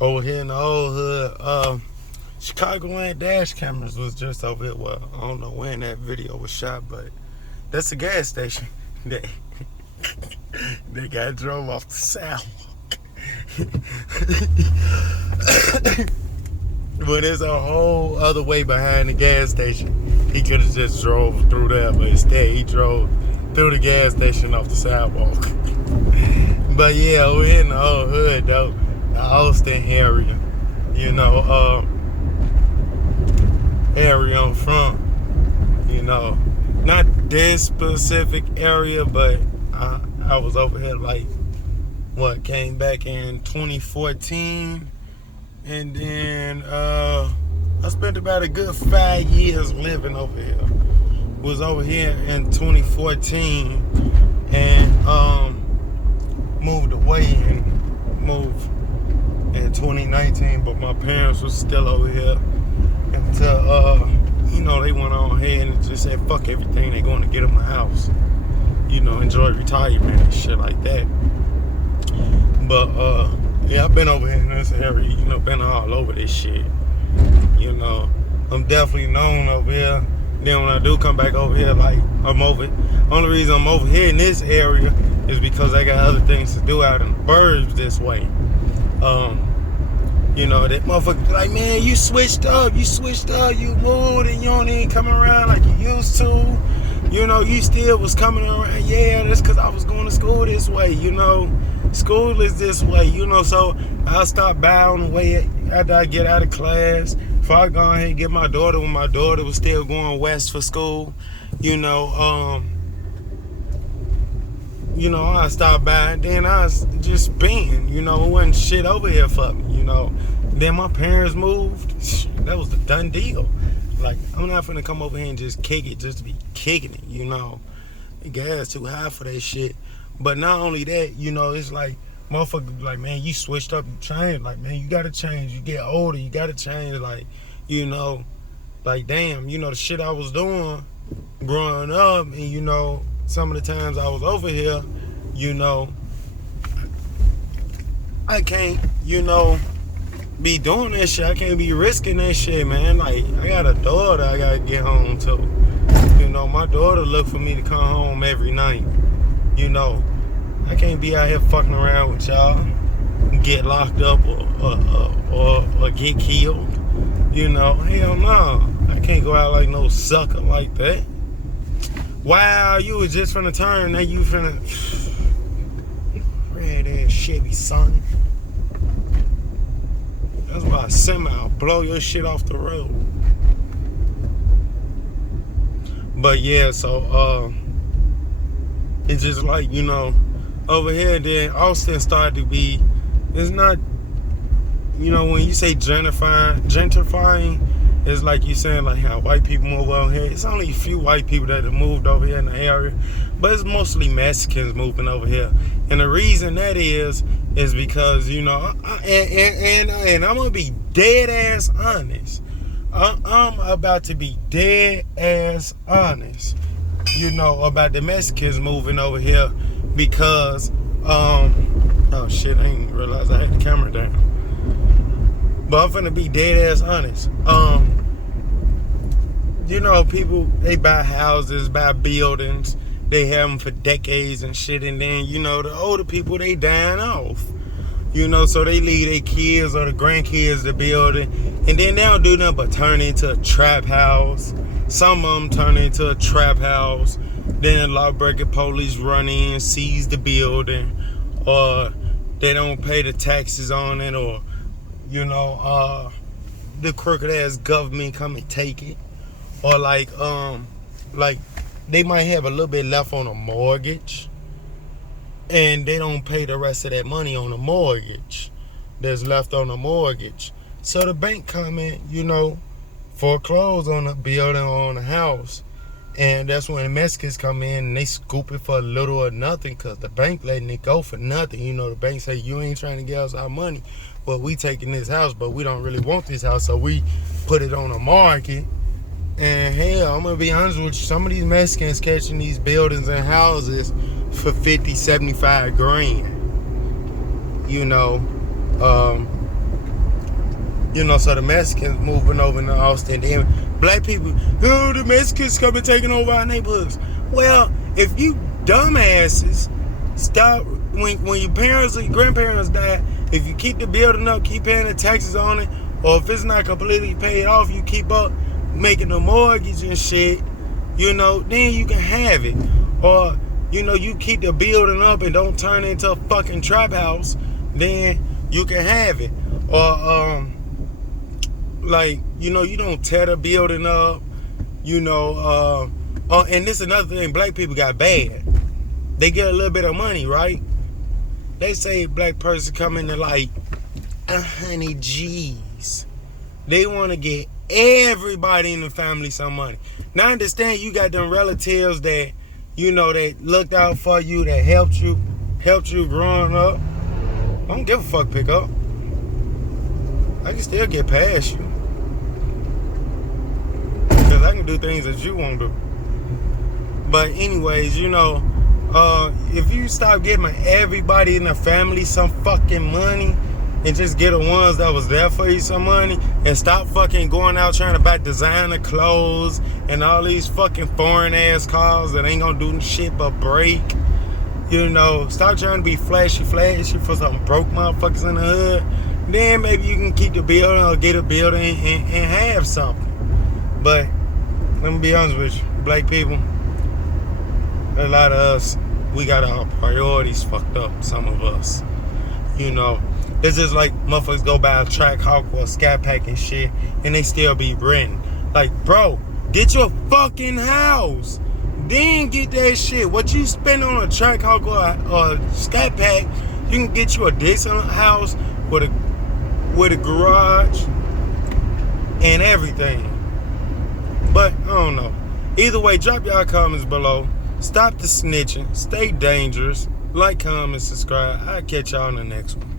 over here in the old hood. Chicagoland dash cameras was just over here. Well, I don't know when that video was shot, but that's a gas station. They they got drove off the sidewalk. But there's a whole other way behind the gas station. He could have just drove through there, but instead he drove through the gas station off the sidewalk. But yeah, over here in the old hood though, the Austin area, you know, area on front, you know, not this specific area, but I was over here like came back in 2014, and then I spent about a good 5 years living over here. Was over here in 2014 and moved away and moved in 2019, but my parents was still over here until you know, they went on ahead and just said fuck everything, they going to get them a house, you know, enjoy retirement and shit like that. But yeah, I've been over here in this area, you know, been all over this shit, you know. I'm definitely known over here. Then when I do come back over here, like, I'm over, only reason I'm over here in this area is because I got other things to do out in the burbs this way. You know, that motherfucker like, man, you switched up, you moved and you don't even come around like you used to. You know, you still was coming around. Yeah, that's because I was going to school this way, you know. School is this way, you know, so I'll stop by on the way after I get out of class. Before I go ahead and get my daughter, when my daughter was still going west for school, you know, I stopped by and then I was just spin, you know, it wasn't shit over here for me, you know. Then my parents moved, that was the done deal. Like, I'm not finna come over here and just kick it just to be kicking it, you know. The gas too high for that shit. But not only that, you know, it's like, motherfucker, like, man, you switched up, you changed. Like, man, you gotta change. You get older, you gotta change. Like, you know, like, damn, you know, the shit I was doing growing up, and, you know, some of the times I was over here, you know, I can't, you know, be doing that shit. I can't be risking that shit, man. Like, I got a daughter I gotta get home to. You know, my daughter look for me to come home every night. You know, I can't be out here fucking around with y'all, get locked up or get killed. You know, hell no. I can't go out like no sucker like that. Wow, you was just finna turn, now you finna red ass Chevy, son. That's why a semi blow your shit off the road. But yeah, so it's just like, you know, over here then Austin started to be, it's not, you know, when you say gentrifying, it's like you saying like how white people move over here. It's only a few white people that have moved over here in the area, but it's mostly Mexicans moving over here. And the reason that is because, you know, and I'm gonna be dead ass honest. I'm about to be dead ass honest, you know, about the Mexicans moving over here because, oh shit, I didn't realize I had the camera down. But I'm finna be dead ass honest. You know, people, they buy houses, buy buildings, they have them for decades and shit, and then, you know, the older people, they dying off. You know, so they leave their kids or the grandkids to build it, and then they don't do nothing but turn into a trap house. Some of them turn into a trap house. Then lawbreaking police run in, seize the building, or they don't pay the taxes on it, or, you know, the crooked ass government come and take it. Or like they might have a little bit left on a mortgage, and they don't pay the rest of that money on the mortgage that's left on the mortgage. So the bank come in, you know, foreclose on the building or on the house. And that's when the Mexicans come in and they scoop it for little or nothing because the bank letting it go for nothing. You know, the bank say, you ain't trying to get us our money. Well, we taking this house, but we don't really want this house, so we put it on the market. And hell, I'm going to be honest with you, some of these Mexicans catching these buildings and houses for 50, 75 grand. You know, You know, so the Mexicans moving over into Austin. Then black people, oh, the Mexicans coming taking over our neighborhoods. Well, if you dumbasses stop when your parents or your grandparents die, if you keep the building up, keep paying the taxes on it, or if it's not completely paid off, you keep up making the mortgage and shit, you know, then you can have it. Or, you know, you keep the building up and don't turn it into a fucking trap house, then you can have it. Or, like, you know, you don't tear the building up, you know, and this is another thing, black people got bad. They get a little bit of money, right? They say a black person come in to like 100 G's. They want to get everybody in the family some money. Now I understand you got them relatives that, you know, that looked out for you, that helped you growing up. I don't give a fuck, pick up. I can still get past you. Because I can do things that you won't do. But anyways, you know, if you stop giving everybody in the family some fucking money and just get the ones that was there for you some money and stop fucking going out trying to buy designer clothes and all these fucking foreign ass cars that ain't gonna do shit but break. You know, stop trying to be flashy for some broke motherfuckers in the hood. Then maybe you can keep the building or get a building and have something. But let me be honest with you, black people, a lot of us, we got our priorities fucked up, some of us. You know, it's just like motherfuckers go buy a Trackhawk or a Scat Pack and shit, and they still be renting. Like, bro, get your fucking house. Then get that shit. What you spend on a Trackhawk or a Scat Pack, you can get you a decent house with a garage and everything. But I don't know. Either way, drop y'all comments below. Stop the snitching. Stay dangerous. Like, comment, subscribe. I'll catch y'all in the next one.